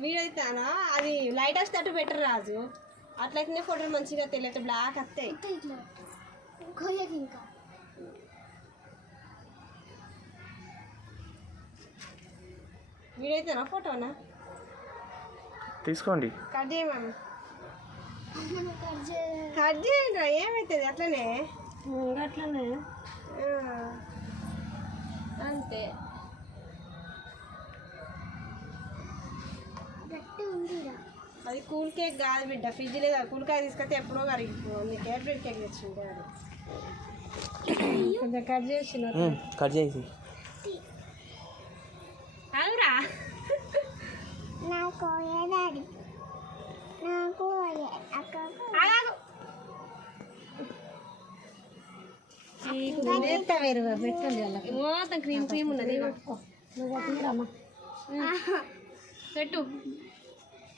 Video అవుతానా అది light వచ్చేటట్టు బెటర్ రాజు, అట్లయితేనే ఫోటోలు మంచిగా తెలియదు, బ్లాక్ వస్తాయి. వీడియో అవుతానా ఫోటోనా తీసుకోండి. కట్ చేయమా, కట్ చేయండి, ఏమవుతుంది అట్లనే అట్లనే అంతే. అది కూల్ కేక్ కాదు బిడ్డ, ఫ్రిడ్జ్ లేదా కూల్ కేక్ తీసుకొస్తే ఎప్పుడో కరిగిపోయింది. కేక్ కేక్ తెచ్చింది అది కొంచెం కట్ చేసిన కట్ చేసి అవురా మొత్తం క్రీమ్ క్రీమ్ ఉన్నది పెట్టు.